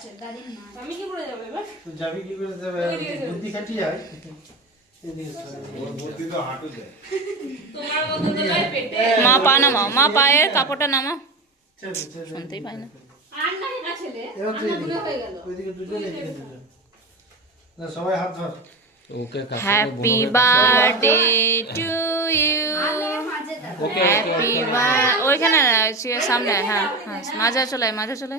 আমি কি করে যাবো এবার? যাবি কি করে যাবে? বুদ্ধি খাটিয়ে আয়। বুদ্ধি তো হাঁটু দেয়। তোমার মতো তো নয় পেটে। মা পা নামাও, মা পায়ের কাপড়টা নামাও। শুনতেই পাই না। আর না না ছেলে। এবার তুই আমার হয়ে গেল। ওইদিকে দুজন এদিকে দুজন। না সবাই হাত ধর। Okay happy birthday to you. Happy birthday ওইখানে না, সামনে। হ্যাঁ হ্যাঁ, মাঝে চলে মাঝে চলে।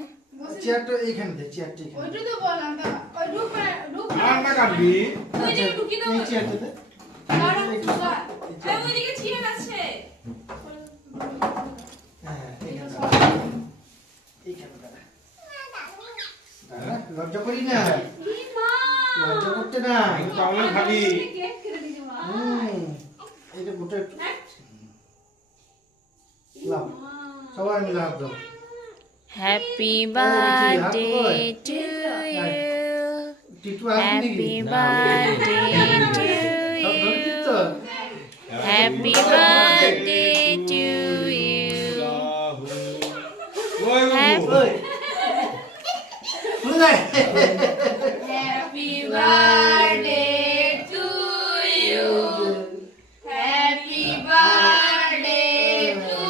চেয়ারটা এইখানে দে, চেয়ারটা এইখানে। ওইটা তো বললাম তো। ওই ঢুক আর না কাটবি। তুই যে ঢুকি দাও। এই চেয়ারটা দে। দাঁড়া সুগা। এই ওইদিকে চেয়ার আছে। হ্যাঁ, এইখানে দাঁড়া। এইখানে দাঁড়া। দাঁড়া, লজ্জা করি না। ই মা। লজ্জা করতে না। তাহলে খাবি। কেক কেটে দিছো মা। এইটা গোটা একটু। লাও। সবাই মিলে হাত দাও। Happy birthday to you. Titu আসবি হ্যাপি নাকি? বার্থডে টু সব ইউ। ধরেছিস তো? Happy birthday to you. ওই, শুনে। Happy birthday to you. Happy birthday to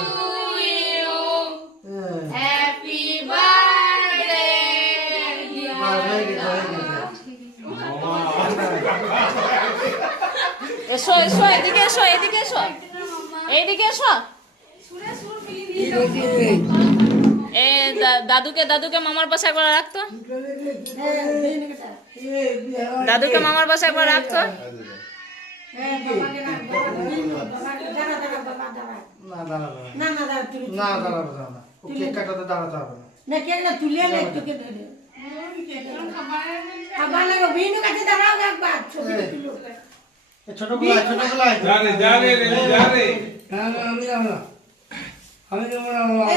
you. Happy birthday এসো এসো, এদিকে এসো, এদিকে এসো, এইদিকে এসো। সুরে সুর মিলিয়ে দিও। এ দাদুকে দাদুকে মামার পাশে একবার রাখতো। দাদুকে মামার পাশে একবার রাখতো। না দাঁড়াবে না। না দাঁড়াবে না। ও কেক কাটাতে দাঁড়াতে হবে না। না কেক না তুলে না তোকে ধরে খাবার লাগো ভিনু কাছে দাঁড়াও একবার ছবি তুলো এই ছোট গুলাই যা রে আমি